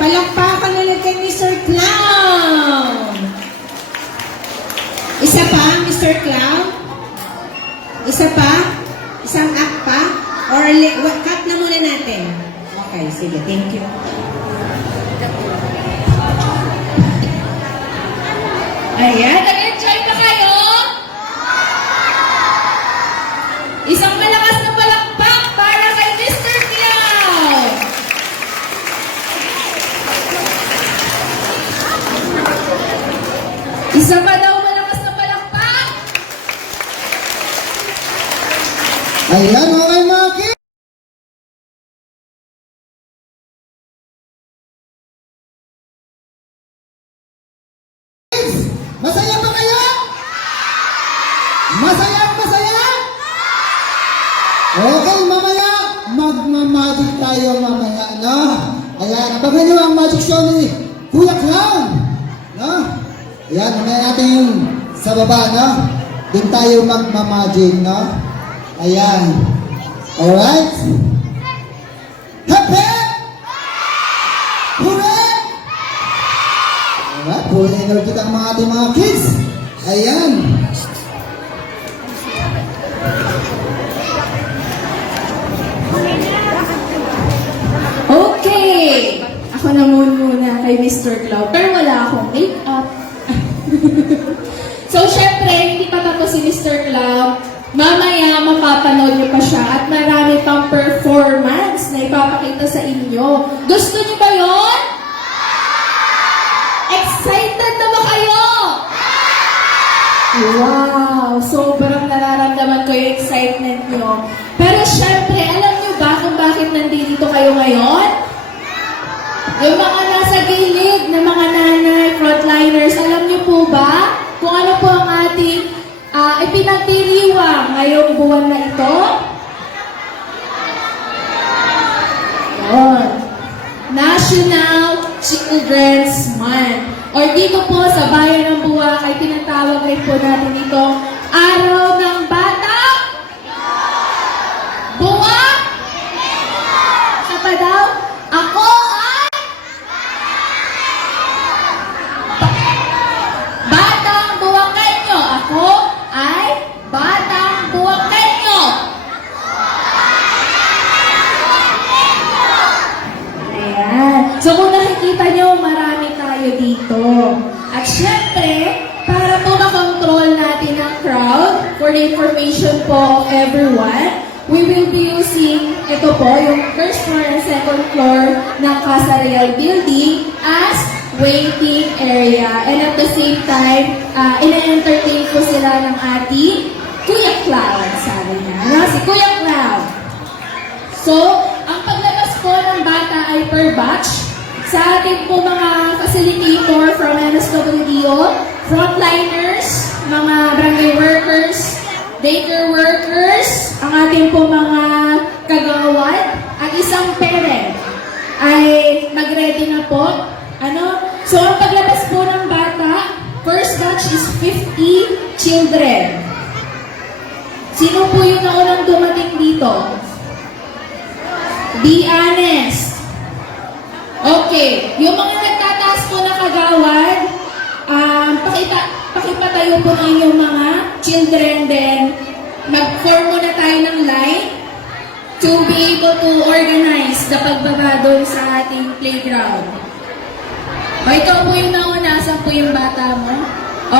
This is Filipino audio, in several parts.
Palakpakan ulit kay Mr. Clown. Isa pa, Mr. Clown? Isa pa? Isang act pa? Or cut na muna natin? Okay, sige. Thank you. Ayan, nag-enjoy ba kayo? Isang malakas na palakpak para kay Mr. Clown. Isa pa daw malakas na palakpak. Ayan, okay mga kids. Masaya ba kayo? Masaya? Okay, mamaya, magmamagic tayo mamaya, no? Ayan, abangan nyo ang magic show ni Kuya Clown, no? Ayan, mamaya natin yung sa baba, no? Doon tayo magmamagic, no? Ayan. Alright? Happy! Hooray! Alright, full energy ang mga ating mga kids. Ayan. Okay. Ako na muna kay Mr. Clown. Pero wala akong make-up. So, syempre, hindi pa tapos si Mr. Clown. Mamaya, mapapanood niyo pa siya at marami pang performance na ipapakita sa inyo. Gusto niyo ba yun? Excited na ba kayo? Wow! Sobrang nararamdaman ko yung excitement niyo. Pero syempre, alam niyo ba kung bakit nandito kayo ngayon? Yung mga nasa gilid na mga nanay, frontliners, alam niyo po ba kung ano po ang ating ipinagdiriwang ngayong buwan na ito? Yun. National Children's Month. Or dito po sa Bayan ng Buwak ay tinatawag rin po natin itong Araw ng Batang Buwak. Sa pa daw, ako ay Batang Buwakenyo. Ako ay Batang Buwak dito. At syempre, para po makontrol natin ang crowd, for the information po of everyone, we will be using ito po, yung first floor and second floor ng Casa Real Building as waiting area. And at the same time, ina-entertain po sila ng ating Kuya Cloud, sabi niya. Ano? Si Kuya Cloud. So, ang paglabas po ng bata ay per batch. Sa ating po mga facilitator from MSWDO, frontliners, mga barangay workers, daycare workers, ang ating po mga kagawad, at isang parent ay mag-ready na po. Ano? So, ang paglabas po ng bata, first batch is 50 children. Sino po yung naunang dumating dito? Be honest. Okay. Yung mga nagtataas po na kagawad, pakipatayo po ng inyong mga children, then mag-form muna tayo ng line to be able to organize the pagbaba doon sa ating playground. O ikaw po yung nauna, saan po yung bata mo?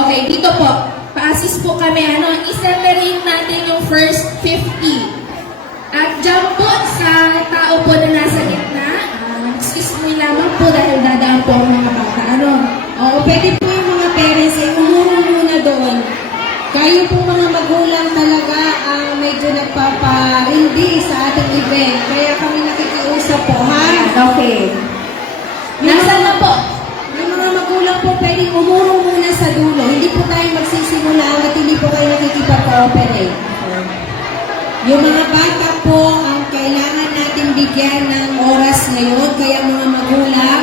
Okay, dito po. Pa-assist po kami. I-separate natin yung first 50. At dyan po sa tao po na nasa gitna, excuse me lamang po dahil dadaan po ang mga bata. Oo, pwede po yung mga parents ay umurong muna doon. Kayo po mga magulang talaga ang medyo nagpaparindi sa ating event. Kaya kami nakikiusap po, ha? Okay. Nasaan na po? Yung mga magulang po pwedeng umurong muna sa dulo. Hindi po tayo magsisimula hanggat hindi po kayo nakikipag-cooperate. Yung mga bata po ang kailangan natin bigyan ng oras ngayon. Kaya mga magulang,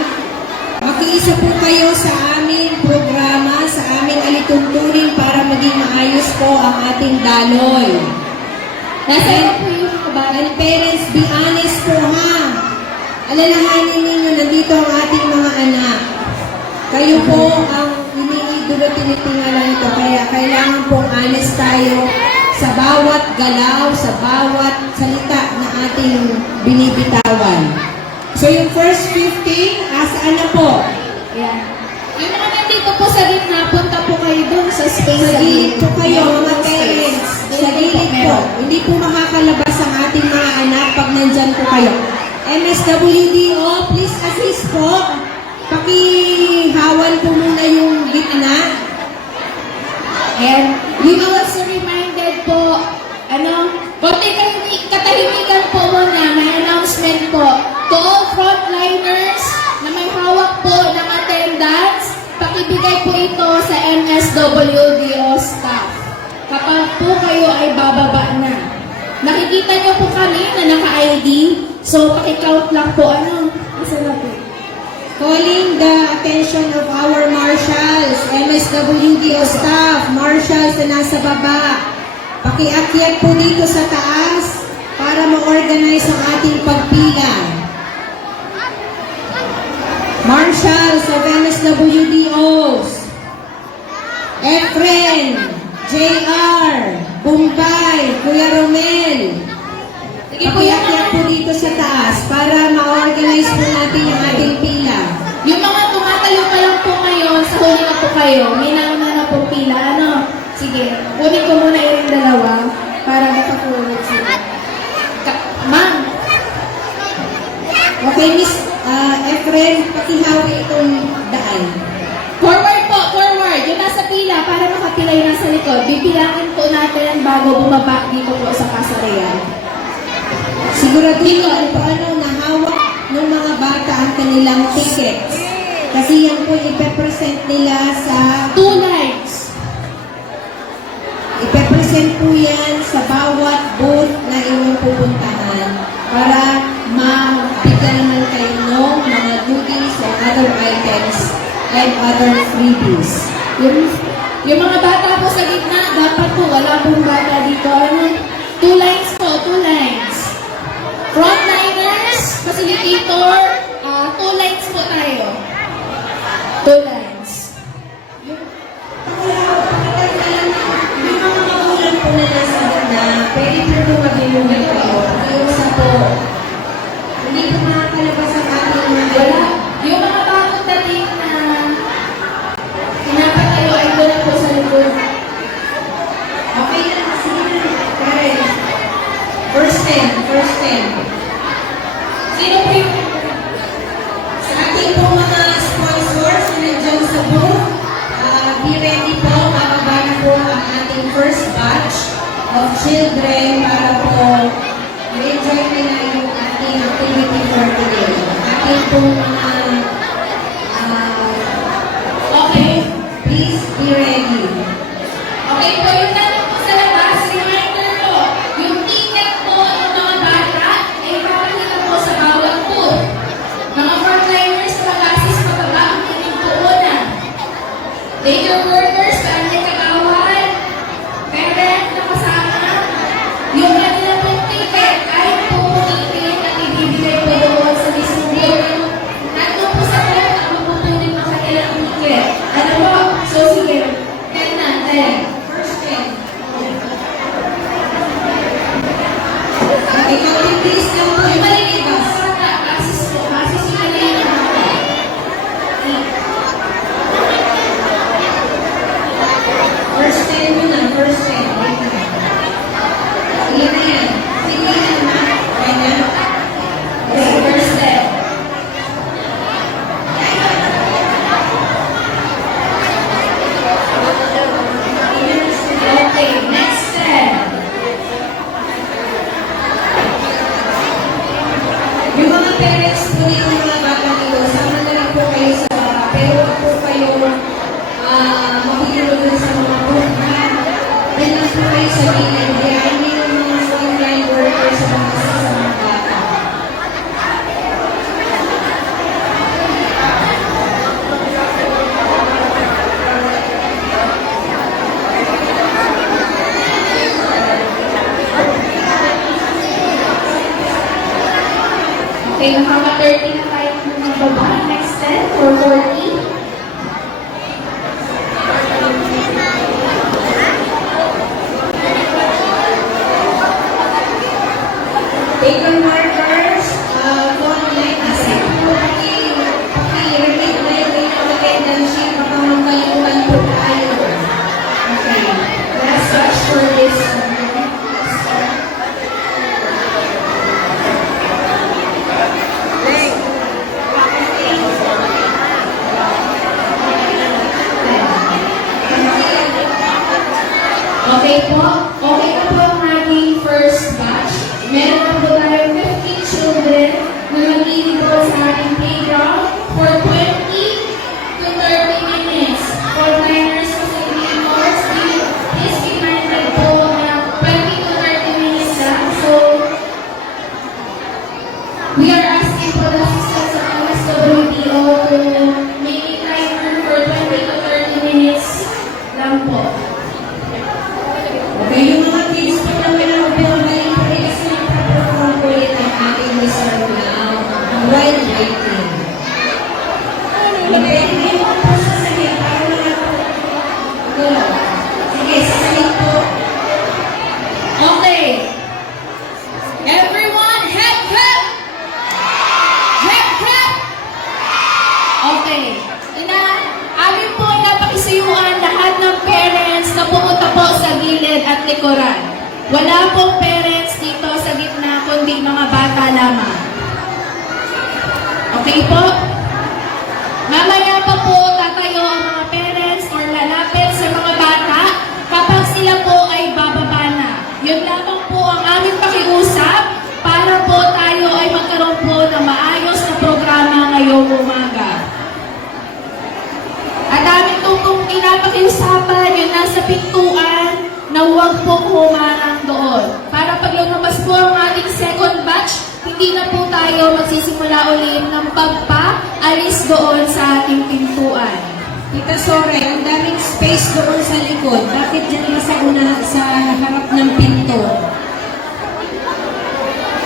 makiisa po kayo sa aming programa, sa aming alituntunin para maging maayos po ang ating daloy. Nasaan na po yung mga bata? And parents, be honest po ha. Alalahanin ninyo, nandito ang ating mga anak. Kayo po ang iniidolo tinitingala nito. Kaya kailangan pong honest tayo sa bawat galaw, sa bawat salita na ating binibitawan. So yung first 15, asaan na po? Ayan. Yung mga nandito po sa gitna, punta po kayo doon sa space. Sa gilid po kayo, mga parents. Sa gilid po. Hindi po makakalabas ang ating mga anak pag nandyan po kayo. MSWDO, please assist po. Pakihawan po muna yung gitna. And we also reminded po, konti katahimikan po muna, may announcement po. To all frontliners na may hawak po ng attendance, pakibigay po ito sa MSWDO staff. Kapag po kayo ay bababa na. Nakikita niyo po kami na naka-ID, so pakicount lang po, Asa na po? Calling the attention of our marshals, MSWDO staff, marshals na nasa baba. Pakiakyat po dito sa taas para ma-organize ang ating pagpila. Marshals of MSWDOs, Efren, JR, Bombay, Kuya Romel. Sige po yung Pakiakyat po dito sa taas para ma-organize po natin yung ating pila. Yung mga tumatayo pa lang po ngayon, sa huli na po kayo, may nauna na po pila, Sige, kunin ko muna yung dalawa para makakulog sila. Ma'am! Okay, Miss Efren, pakihawi itong daan. Forward po, forward! Yung nasa pila, para makapila yung nasa likod, bibilangin po natin bago bumaba dito po sa Casa Real. Siguraduhin po nahawak ng mga bata ang kanilang tickets. Kasi yan po ipepresent nila sa... 2 lines. Ipepresent po yan sa bawat booth na inyong pupuntahan para mabigyan naman kayo ng mga goodies and other items and other freebies. Yung mga bata po sa gitna, dapat po, wala pong bata dito. 2 lines po, 2 lines. Frontliners, facilitator, 2 lines po tayo. 2 lines. Yung mga magulang po na nasa gitna, pwede po po magbibungan kayo. Pakiusap po. Hindi po makakalabas ang ating mga Wala. Yung mga bagong dating na First 10. Sino po yung... Sa ating po mga sponsors na nandiyan sa booth, be ready po, mababa na po ang ating first batch of children para po ma-enjoy nila yung ating activity for today. Ating po mga Okay. please be ready. Okay po, yung tanong po sa labas, reminder po, yung ticket po ng mga bata ay makakita po sa bawat booth. Mga frontliners, pag-assist pababa ang inyong puunan. Daycare workers, kanyang kagawan, parent na kasama, yung kanila pong ticket ay pumulitin at ibibigay po doon sa mismong booth. Nandun po sa booth at mapupunin ang kanilang ticket. Ano po? So sige, 10 na, 10. First 10. Ikaw din please lang po yung maliligas. First 10 mo na, first 10. Wait na. Ilan na yan? Sige yan na. Right na? Okay, next step. Yung mga parents po nito mga bata nito, sama na lang po kayo sa baba. Pero wag po kayo makikilala sa mga bukha. Yan lang po kayo sa gilid. Kaya hindi yung mga frontline workers sa mga bata. Okay, nakaka 30 na tayo ng mga baba. Next step, or 40. Bacon markers, frontline asset po. Paki-remit na yung inyong attendance sheet. Baka magkalimutan po tayo. Okay, last touch for this. Okay po. Okay na po ang ating first batch. Meron na po tayo 15 children na maglilibol sa ating playground for 20 to 30 minutes. For minors po sa minors, please be minded po na 20 to 30 minutes lang. So, we are asking for the assistance of the SWDO to make it timer for 20 to 30 minutes lang po. Okay, yung mga kids po naman ang pinagaling po rin kasi nagpaperform po ulit ang ating Mr. Now, ang wild waiting. Hindi mo po sasahin, para lang ako. Sige, sasahin po. Okay. Everyone, hep, hep! Hep, hep! Okay. Amin po ay napakisuyuan lahat ng parents na pumunta po sa gilid at likuran. Wala pong parents dito sa gitna, kundi mga bata lamang. Okay po? Mamaya pa po tatayo ang mga parents or lalapit sa mga bata kapag sila po ay bababa na. Yun lamang po ang aming pakiusap para po tayo ay magkaroon po ng maayos na programa ngayong umaga. At aming pong pinapakiusapan yung nasa pintuan na huwag pong humarang doon. Para pag lumabas po ang ating second batch, hindi na po tayo magsisimula ulit ng pagpa-alis doon sa ating pintuan. Tita Sore, ang daming space doon sa likod. Bakit dyan lang sa harap ng pinto?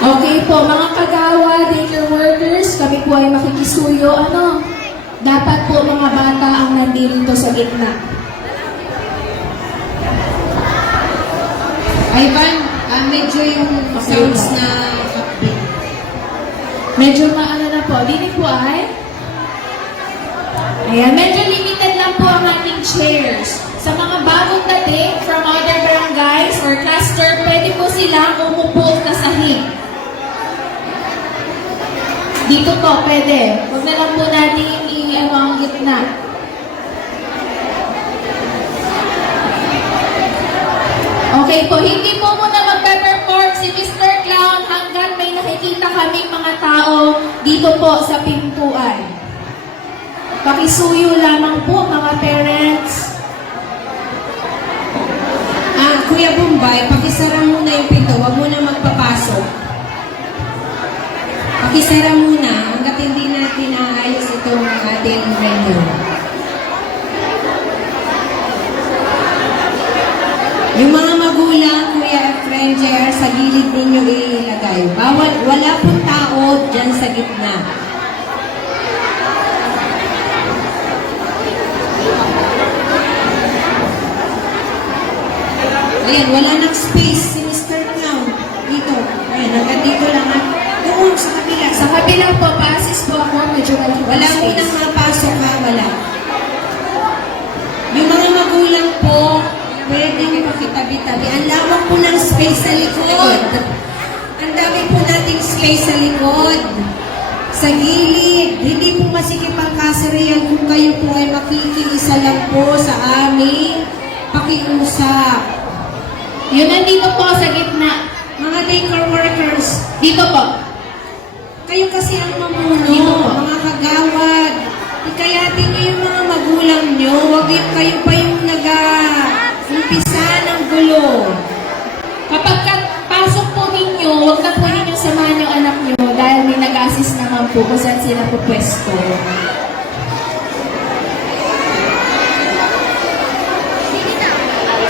Okay po, mga kagawa, daycare workers, kami po ay makikisuyo. Dapat po mga bata ang nandito sa gitna. Ivan, medyo yung sounds na upbeat. Medyo maano na po. Dini po ay? Ayan, medyo limited lang po ang ating chairs. Sa mga bagong dating from other barangays or cluster, pwede po silang umupo na sahig. Dito po, pwede. Huwag na lang po natin i-ano ang gitna. Okay po, hindi po muna magpe-perform si Mr. Clown hanggang may nakikita kaming mga tao dito po sa pintuan. Pakisuyo lamang po mga parents. Kuya Bombay, pakisara muna yung pinto. Huwag mo na magpapasok. Pakisara muna hanggat hindi natin naayos itong ating venue. Yung mga magulang, Kuya Friend JR, sa gilid ninyo ilagay. Wala pong tao dyan sa gitna. Ayan, wala nang space si Mr. Clown. Dito. Ayan, hanggang dito lang ha. Doon, sa kabila. Sa kabila po, pasis po ako, medyo maliit Wala ang mo space. nang mapasok ha, wala. Yung mga magulang po, pwedeng pakitabi-tabi. Ang lamang po ng space sa likod. Ang dami po nating space sa likod. Sa gilid. Hindi po masikip ang kasiriyan kung kayo po ay makikiisa lang po sa aming pakiusap. Yun nandito po sa gitna. Mga daycare workers, Dito po. kayo kasi ang mamuno, Dito po. mga kagawad. Ikayatin niyo yung mga magulang niyo. Huwag yung kayo pa yung nag-umpisa ng gulo. Kapag pasok po ninyo, huwag na po ninyo samahan yung anak nyo dahil may nag-assist naman po kung saan sila po pwesto.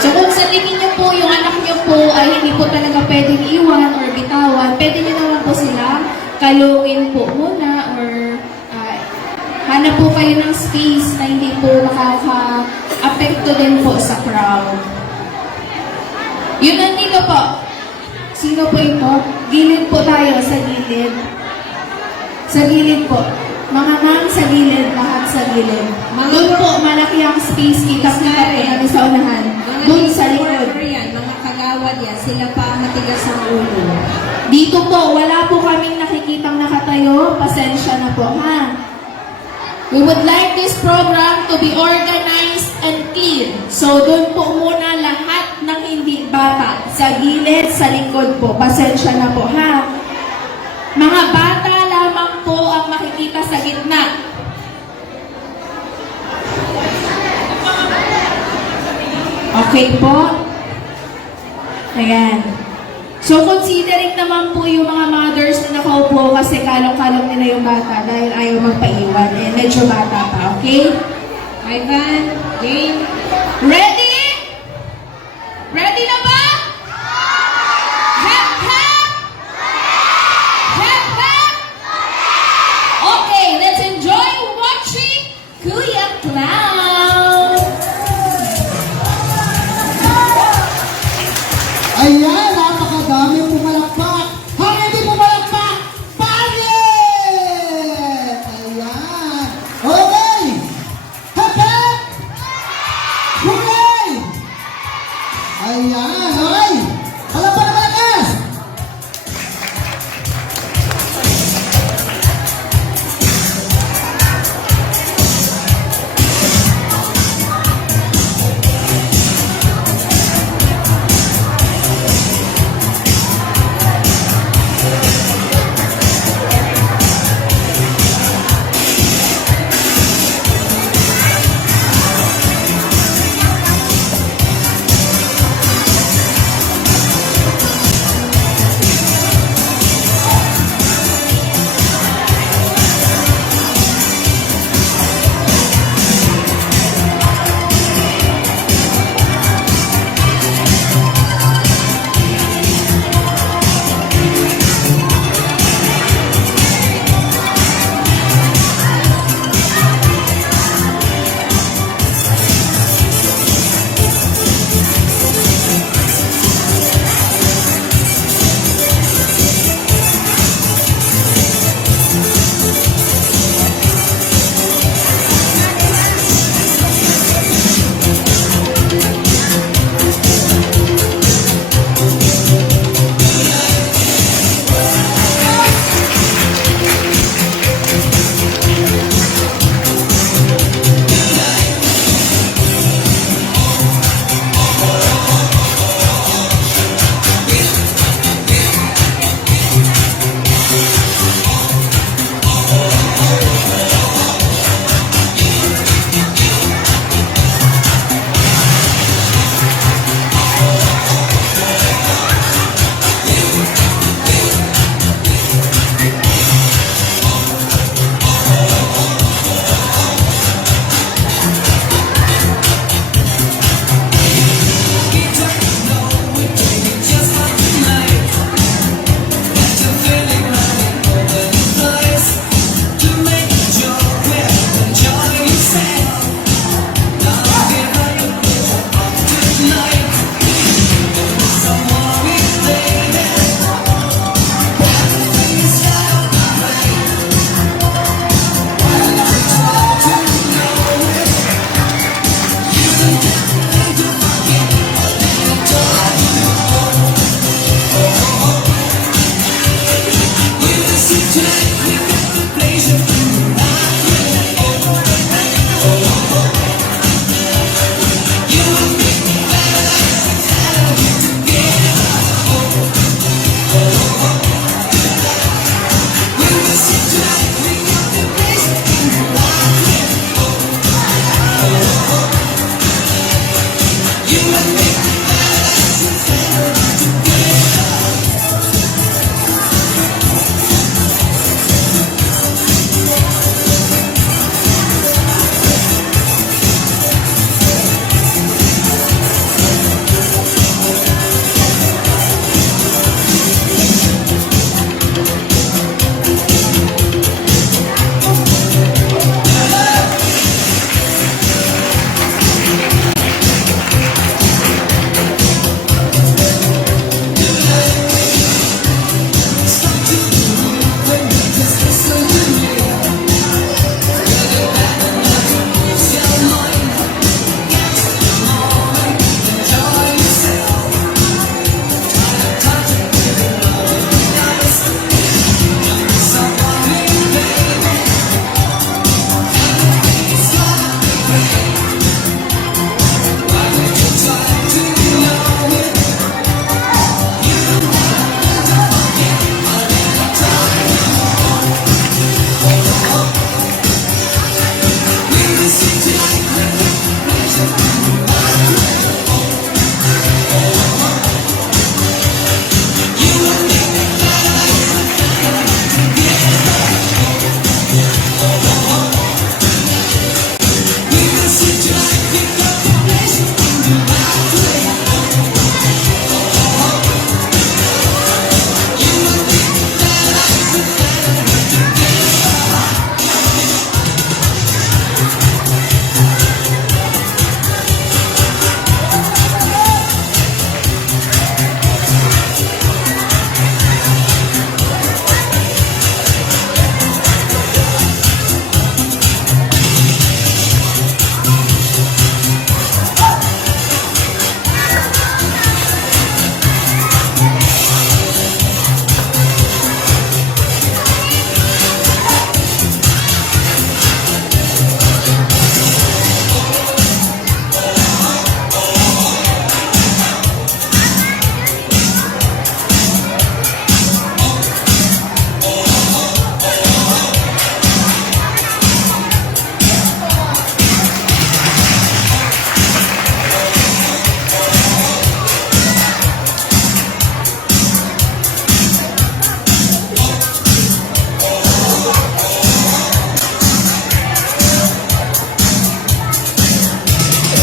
So kung sa tingin nyo po yung anak nyo po ay hindi po talaga pwedeng iwan or bitawan, pwede nyo naman po sila kalungin po muna or hanap po kayo ng space na hindi po makaka-apekto din po sa crowd. Yun nandito po. Sino po ito? Gilid po tayo sa gilid. Sa gilid po. Mga ma'am sa gilid, lahat sa gilid. Doon po, malaki ang space. Kita-kita po namin sa unahan. Mga Doon sa daycare likod. worker yan, mga kagawad yan, sila pa ang matigas ang ulo. Dito po, wala po kaming nakikitang nakatayo. Pasensya na po, ha? We would like this program to be organized and clear. So, doon po muna lahat ng hindi bata. Sa gilid, sa likod po. Pasensya na po, ha? Mga bata lamang po ang makikita sa gitna. Okay po? Ayan. So, considering naman po yung mga mothers na nakaupo kasi kalong-kalong nila yung bata dahil ayaw magpaiwan. Eh, medyo bata pa, okay? Ivan, game. Ready? Ready na ba? Hep, hep! Hep, hep! Okay, let's enjoy watching Kuya Clown! Ayan, napakadami pumalakpak. Ang hindi pumalakpak, pangit! Ayan. Okay. Hep, hep! Hooray! Ayan.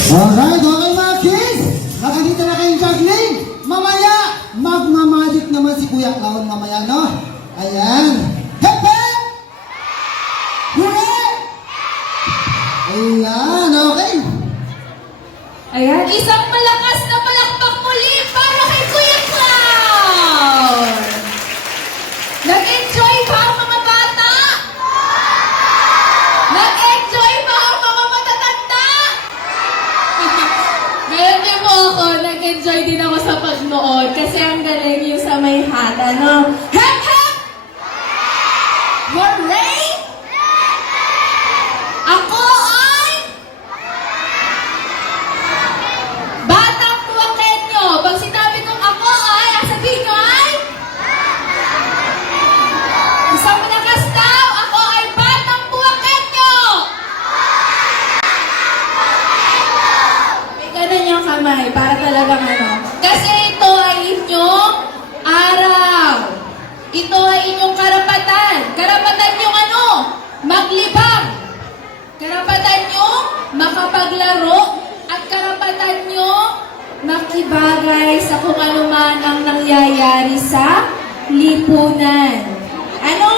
Alright, okay mga kids. Nakakita na kayong juggling. Mamaya, magmamagic naman si Kuya Clown mamaya, no? Ayan. Hep, hep! Hooray! Ayan, okay. Ayan, isang malakas na palakpak muli para kay Kuya Clown! Nag-enjoy ba ang mga bata? Nag-enjoy ba ang mga matatanda? Ngayon niyo po ako, nag-enjoy din ako sa pagnood kasi ang galing yung sa may hat, ano? Hep, hep! Hooray! Ako ay Batang Puwakenyo. Pag sinabi kong ako ay, ang sabihin nyo ay isang malakas daw. Ako ay Batang Puwakenyo. May ganun yung kamay para talagang ano. Kasi ito ay inyong araw. Ito ay inyong karapatan. Karapatan yung ano? Maglibang. Karapatan nyo makapaglaro at karapatan nyo makibagay sa kung ano man ang nangyayari sa lipunan. Ano?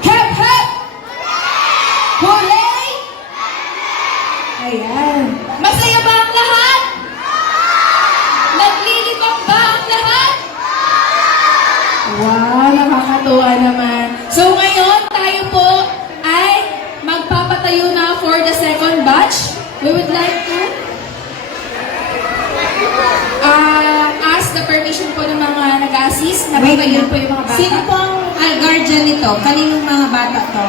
Hep, hep! Hooray! Ayan. Masaya ba ang lahat? Naglilibang ba ang lahat? Wow, nakakatuwa naman. So ngayon, tayo po ay magpapatayo na for the second batch. We would like to ask the permission po ng mga nag-assist na patayin po yung mga bata. Sino po ang guardian nito? Kaninong mga bata to?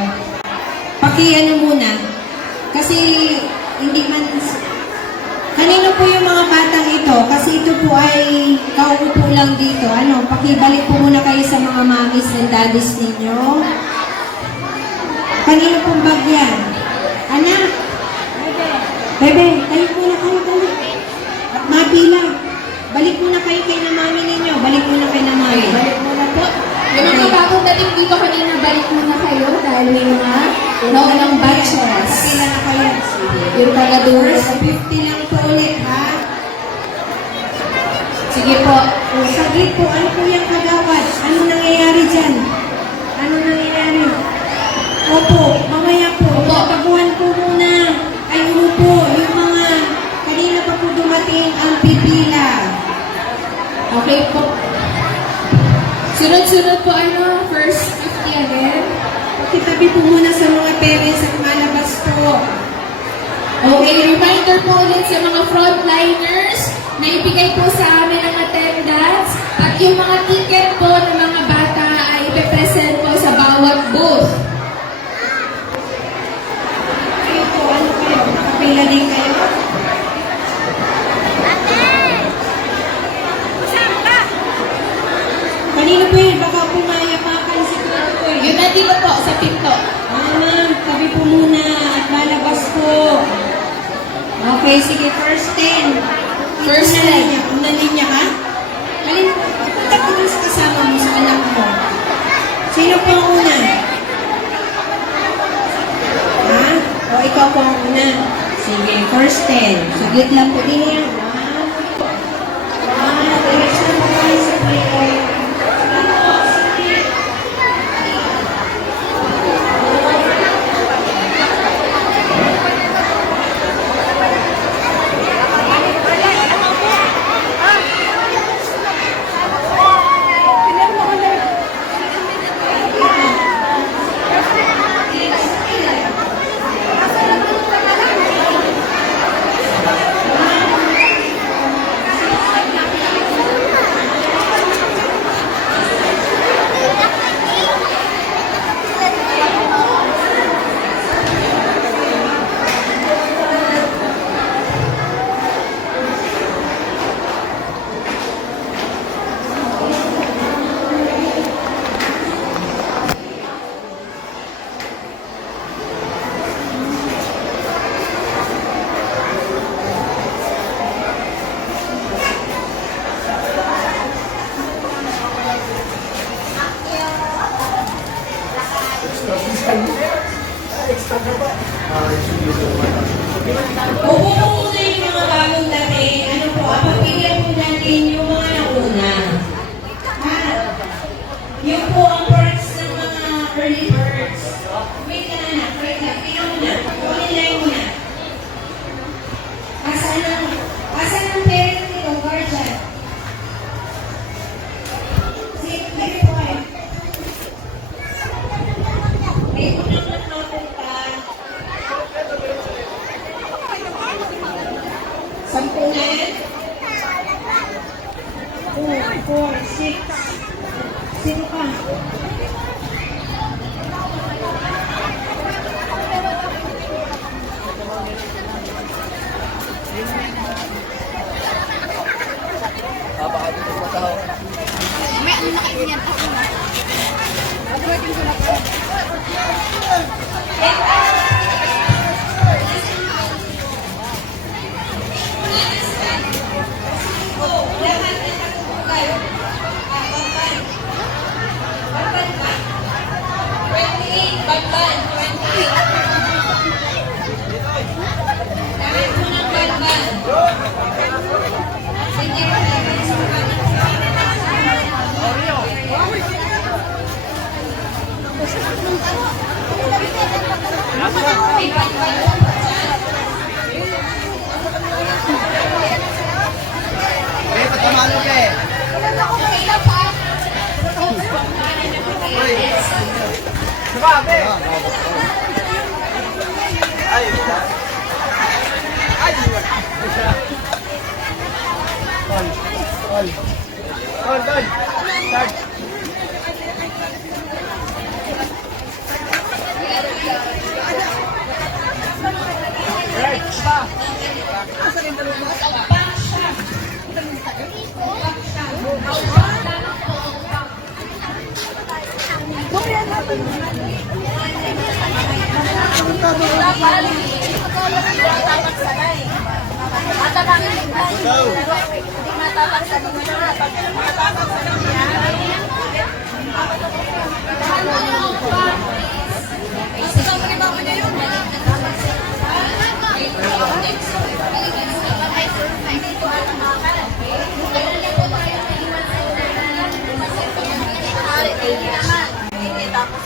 Pakiano muna. Kasi hindi man... Kanino po yung mga batang ito? Kasi ito po ay kaupo lang dito. Ano, pakibalik po muna kayo sa mga mommies and daddies ninyo. Kanino pong bag yan? Anak? Bebe, tayo muna kayo, dali. At mapila. Balik muna kayo kay na mami ninyo. Balik muna kay na mami. Balik muna po. Yung mga bagong dating dito kanina, balik muna kayo dahil may mga naunang batches. Pila na kayo. Yung taga-doors. First 50 lang po ulit, ha? Sige po. O, saglit po, ano po yung kagawad? Ano nangyayari dyan? Ano nangyayari? Opo, mamaya po. Opo. Taguan po muna. Ay, po, yung mga kanina pa po dumating ang pipila. Okay po. Sunod-sunod po ano, first 50 again. Kitabi po muna sa mga parents at malabas po. Okay, reminder po ulit sa mga frontliners na ibigay po sa amin ang attendance at yung mga ticket po ng mga bata ay ipe-present po sa bawat booth. Kayo po, ano kayo? Nakapila din kayo? Kanino po yun? Baka pumayapakan si Kuya. Yun nandito po sa pinto. Ma'am, tabi po muna at lalabas po. Okay, sige, first 10. First 10. Una linya ka? Alin, punta ko dun sa kasama mo, sa anak mo. Sino po ang una? Ha? O ikaw po ang una? Sige, first 10. Saglit lang po din yan. Direksyon mo kayo sa prayer. Extra ka ba? Extra ka ba? Upo po muna yung mga bagong dating. Ano po, pagpilihan po natin yung mga nauna. Ha? Yung po ang perks ng mga early birds. Wait ka na na, wait lang. Tingnan mo na. Kumilayin mo na. Asan ang parent nito, guardian? Sige, kayo po kayo. May unang nagpapunta. 10 na yan? 2, 4, 6. Sino pa? Lahat na nakukukay. Bagban ba? 28. Bagban. 28. Lahat mo ng bagban. Sige, may bagban po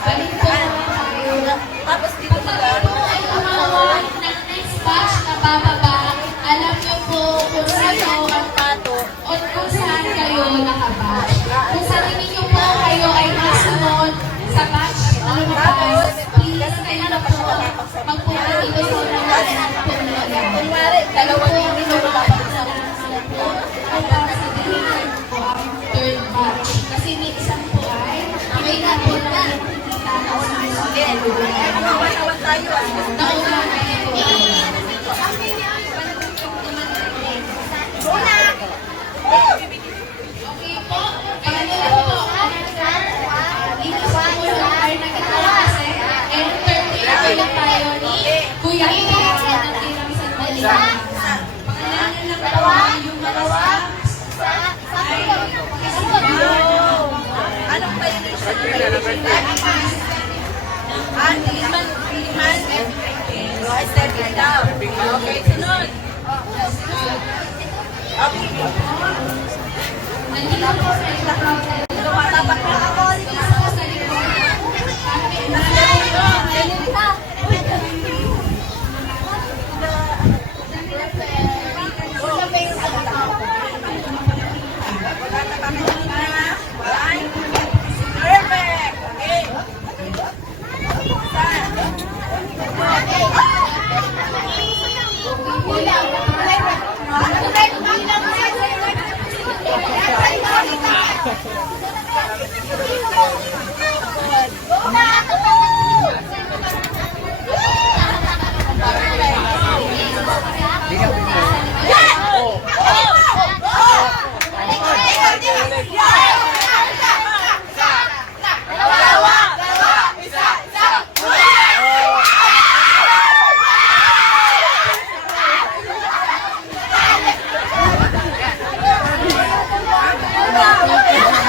ba dyan? Tapos dito Pagka po ay tumawag ng next batch na bababa, alam niyo po kung sino ang pato o kung saan kayo nakabatch. Kung sa tingin niyo po kayo ay nasunod sa batch na lumabas, please kayo na po magpunta dito sa unahan ng pumila. kunwari, dalawang Ito po ang sa delivered po ang third batch. Kasi minsan po ay may napunta nawan tayo. naunahan po. Okay po. Pagkakita po po, sir, dito sa ulo ay nakatawa kasi and 30 lang tayo ni Kuya Ika ng Tirang Sandali. Pangalanan lang po yung mga Anong violation? Liman. I step it down. Okay, sunod. Okay. Nandito po sa ilang Tumatapak na ako. sa likod. Perfect.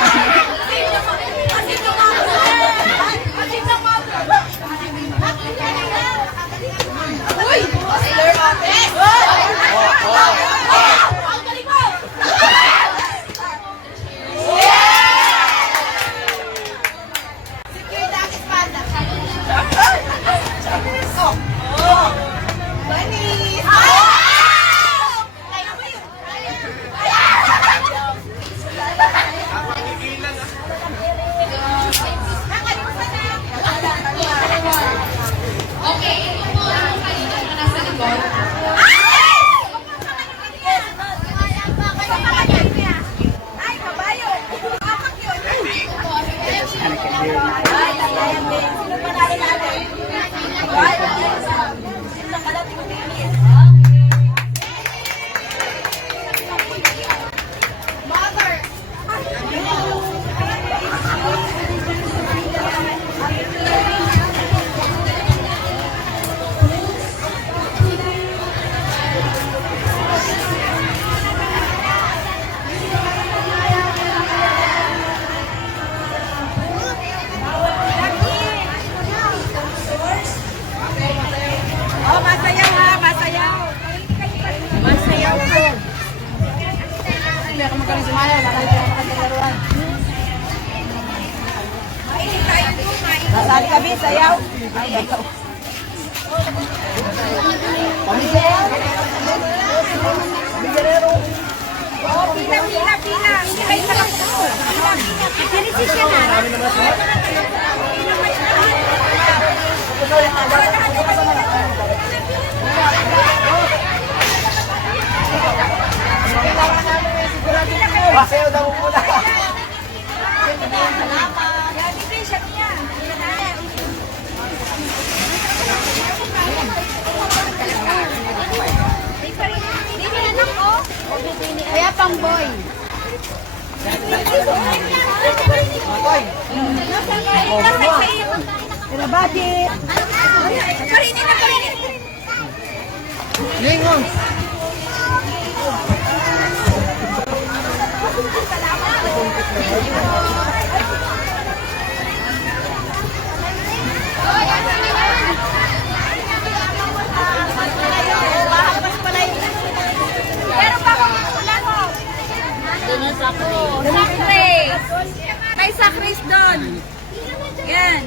Okay. Gabi, sayaw. Ayaw. Oh, pila. Ay, sarap po. Pila. Pasayaw daw muna. Kaya pang boy. Budget. Lingon. Meron pa akong ulan mo. Sakris. May sakris doon. Yan.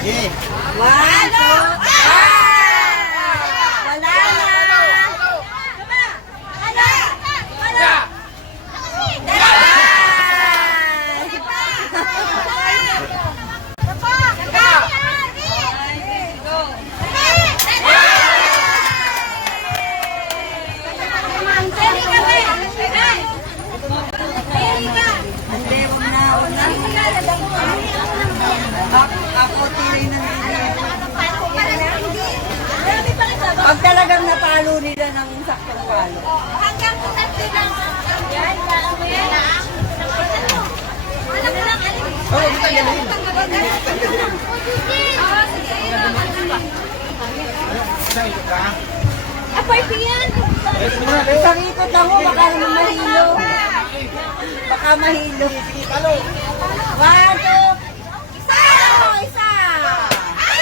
Yeah. One, two, wala na. Wala. Dalawa. Ako tiray na Pag talagang napalo nila ng saktong palo. Hanggang tatlo lang. Yan, kala mo yan. Alam mo lang, alin. Oo, tanggalin. Isang ikot ka? Apoy, piyan. Isang ikot lang ho, baka naman mahilo. Baka mahilo. Sige, talo. One, two. Isa! Isa! Ay!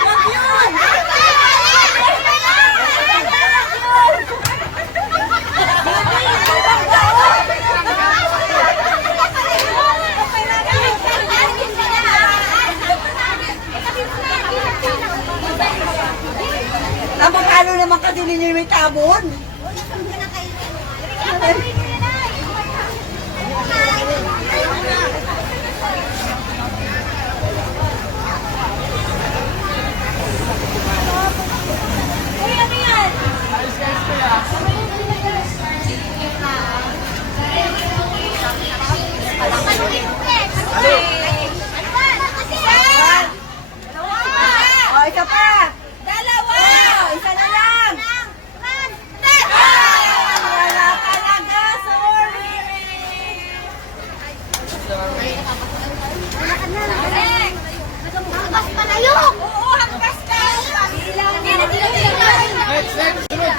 Wag yun! Ang pagkano naman kasi ninyo may tabon? O, isa pa! Dalawa! Isa na lang! Wala talaga! Sorry! Hanggas palayok! Oo, hanggas ka! Next, sunod.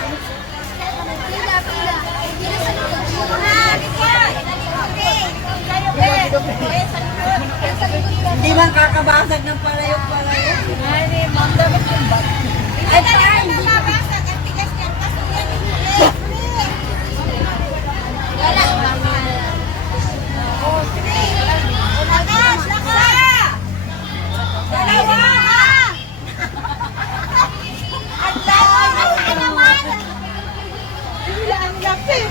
Hindi man kakabasag ng palayok-palayok. Ay, ma'am, dapat yung bat. Ay, ay, hindi mabasag. Ang tigas niyan. Kaso yan, wala. Lakas, lakas! Dalawa! Ang lakas ka naman! Ang lapit!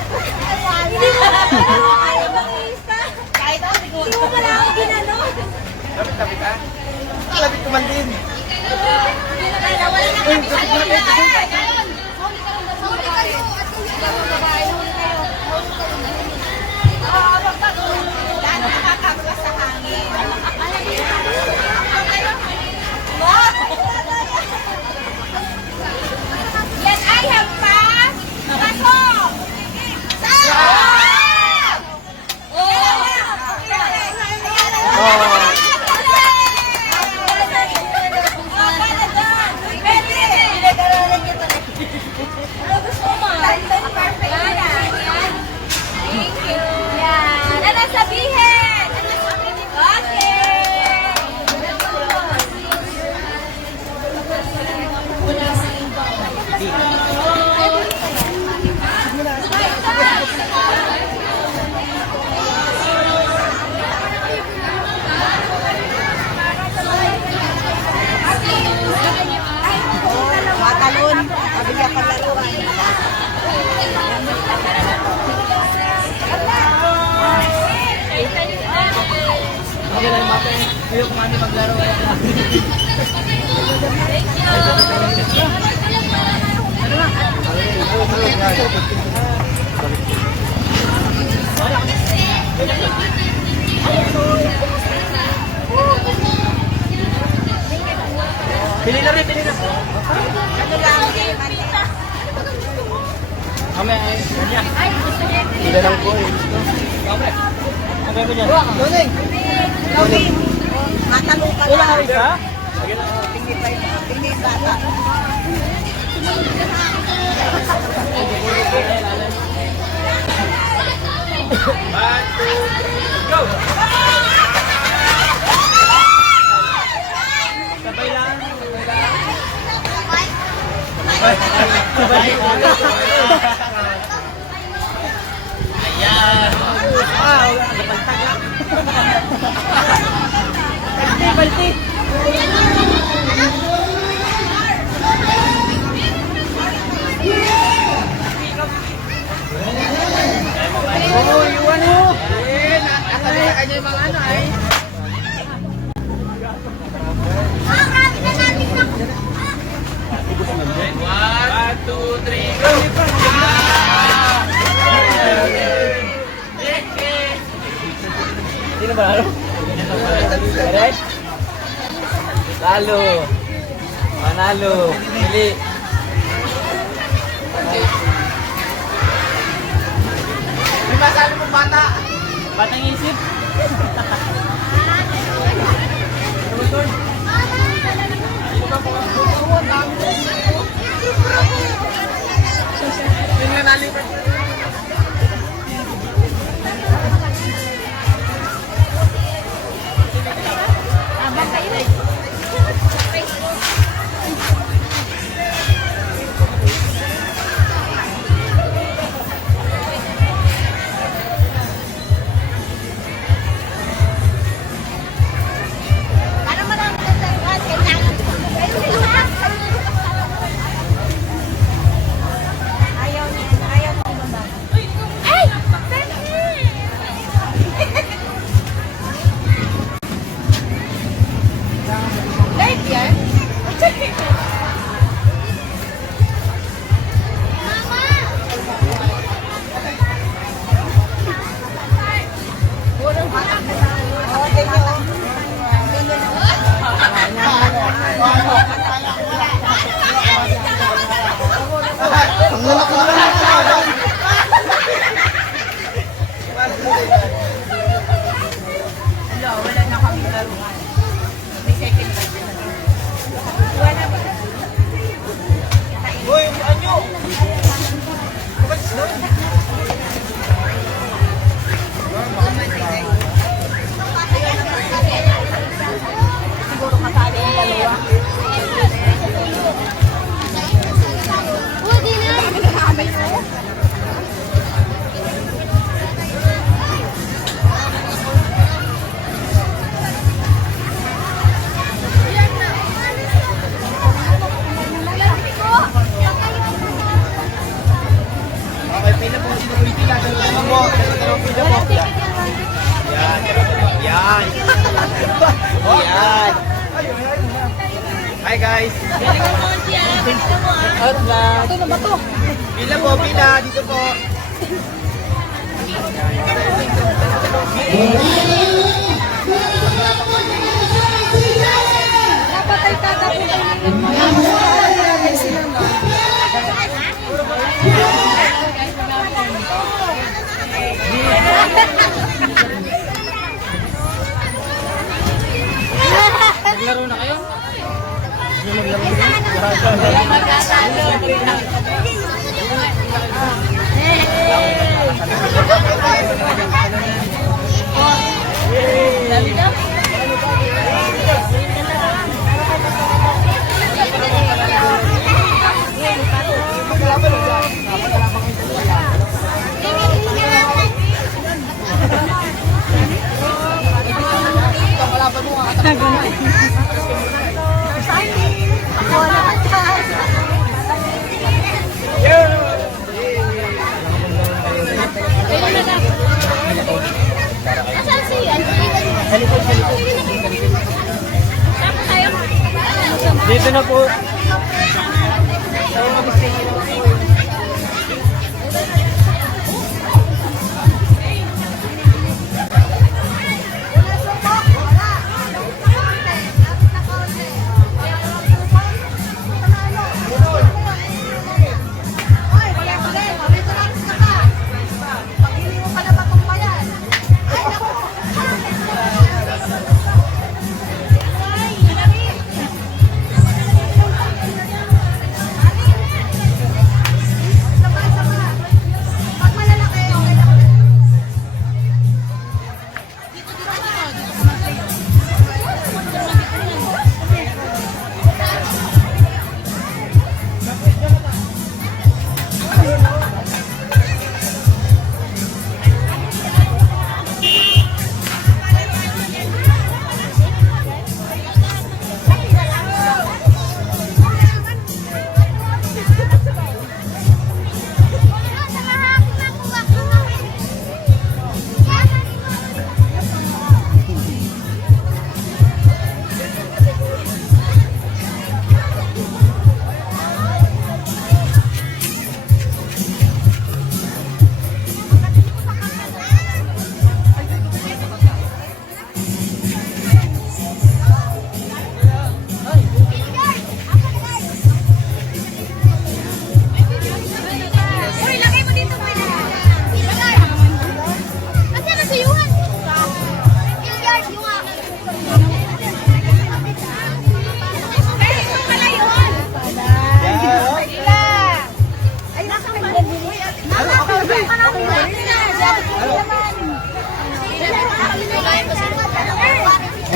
Hindi mo kaya mag-isa. Kahit hindi mo pala ako ginanon. Lapit ka? Lapit ko man din. Wala na kami sa lula. Yan ay hampas. Pasok. Thank you. Yan. Ano sabihin? Okay. Yung mani maglaro. Pili na rin, pili na. Kami ay kanya. Pila lang po eh. Kami. Kami ko dyan. Doning. Doning. Matanong ka Wala na. rin ka? Tingin bata. One, two, three, go! Sabay lang. Sabay. Ayan. Ah, wala ka pagtag lang. Balti. Oh, iwan mo. Nasa na kanya yung mga ano ay. One, two, three, go! Sino ba lalo? Alright? Lalo. Manalo. Pili. May masali mong bata. Batang isip. Tingnan natin. Para marami na sa iwan, kailangan ko. Ayaw niya. Ayaw ko ba? Ay! Live yan? Ang lalaki naman. Wala na kami laruan. May second time. Wala ba? Uy, anyo! What's doon? Siguro kasali yung dalawa. Hindi na. Okay, pila po. Sino po yung pila? Dalawa po. Dalawang pila po. Yan. Yan. Yan. Hi guys. Out lang. Ito na ba to? Pila po, pila. Dito po. Dapat ay tatapunan ng mga marami sila na. Naglaro na kayo?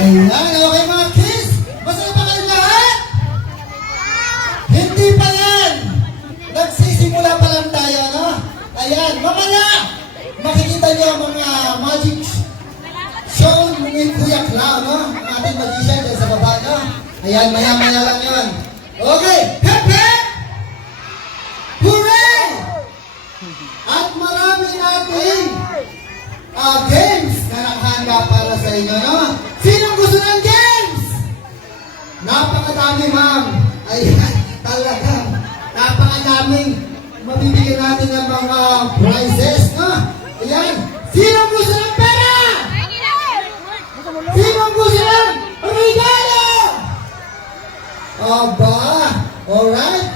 Ayan, okay mga kids. Masaya ba kayo lahat? Hindi pa yan. Nagsisimula pa lang tayo, no? Ayan, mamaya, makikita niyo ang mga magic show ni Kuya Clown, no? Ang ating magician dyan sa baba, no? Ayan, maya-maya lang yun. Okay, hep hep! Hooray! At marami nating games na nakahanda para sa inyo, no? Sinong gusto ng games? Napakadami, ma'am. Ayan, talagang napakadaming mabibigyan natin ng mga prizes, no? Ayan, sinong gusto ng pera? Sinong gusto ng regalo? Aba, alright?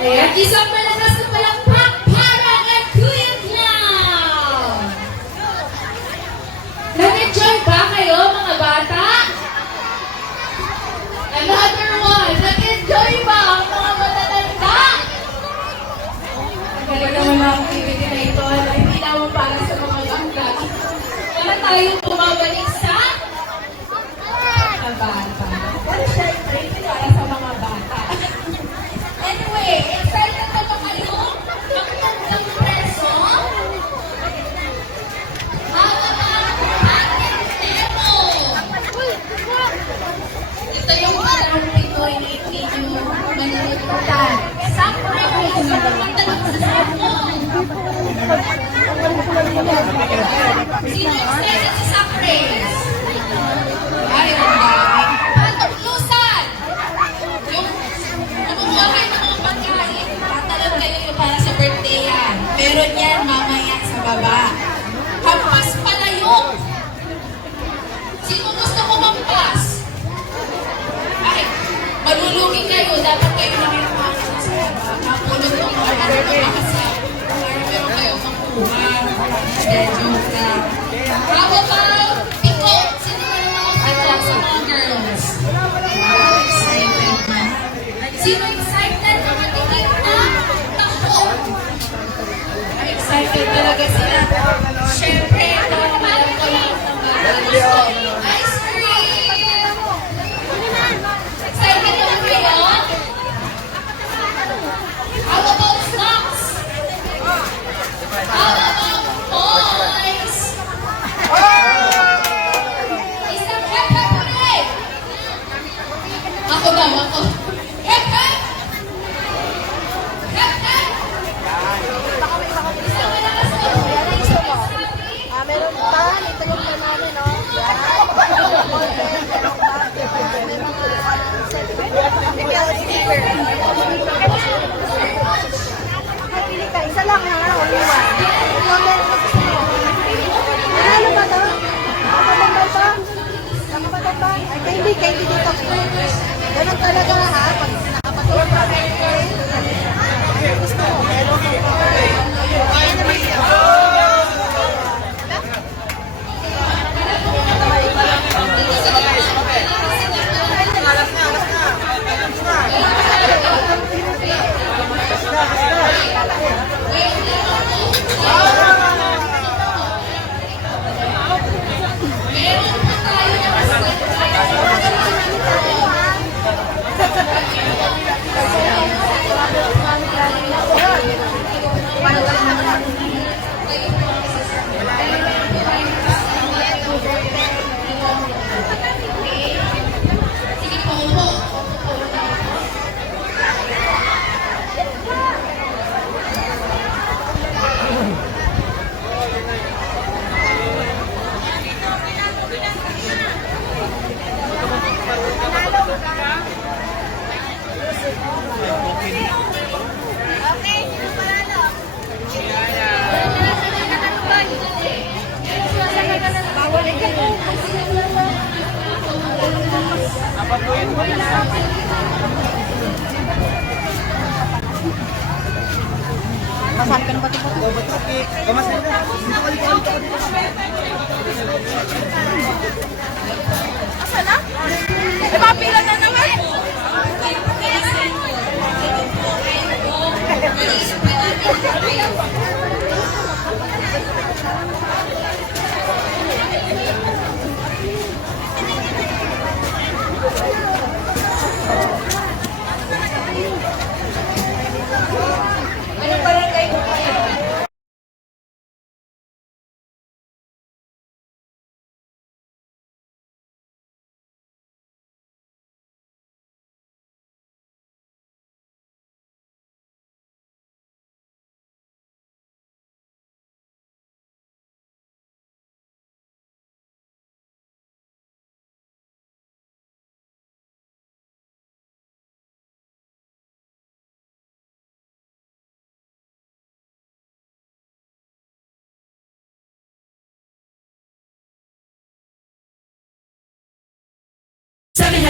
Ayan, isang malakas na palakpak para kay Kuya Clown! Nag-enjoy ba kayo, mga bata? Another one, nag-enjoy ba ang mga matatanda? Ang galing naman ang activity na ito, na hindi naman para sa mga bata. Wala tayong bumabalik sa mga bata. Pero syempre, para sa mga bata. Anyway, excited na ba kayo? Magandang preso? Ating demo! Ito yung parang ito ay medyo manilimutan. Surprise! Magandang sa cellphone! Sino excited sa surprise? Ay, ang dami. Patuklusan! Yung kumukuha kayo ng mga pagkain, tatalon kayo yung para sa birthday yan. Meron yan mamaya sa baba. Hampas palayok! Sino gusto kumampas? Ay, malulugi kayo. Dapat kayo lang yung makakita sa baba. Mapulot ng mga para makasap. Para meron kayong makuha. Joke lang. How about piko? Sino ba naman piko sa mga girls? Excited na. Sino excited na matikim na tako? Excited talaga sila. Siyempre, ito ang alam ko lang ng mga ice cream! Excited na kayo? How about snacks? How about boys? Isang hep-hep ulit! Ako daw, ako. Hep-hep! Hep-hep! Isang malakas na ulit. Meron pa, ito yung pa namin, no? Meron pa, may mga sticker. Pili ka, isa lang yung ano, iwan. Ano ba ito? Nakapatay ba? Nakapatay ba? Ay, kay hindi dito. Ganun talaga ha, pag nakapatay ba? Gusto mo, meron ka pa. Kaya naman siya. Masahan ka na bato-bato. Kamasin ka. Asa na? Eh, mapila na naman.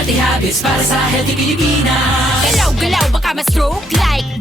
Healthy habits para sa healthy Pilipinas. Galaw-galaw baka ma-stroke like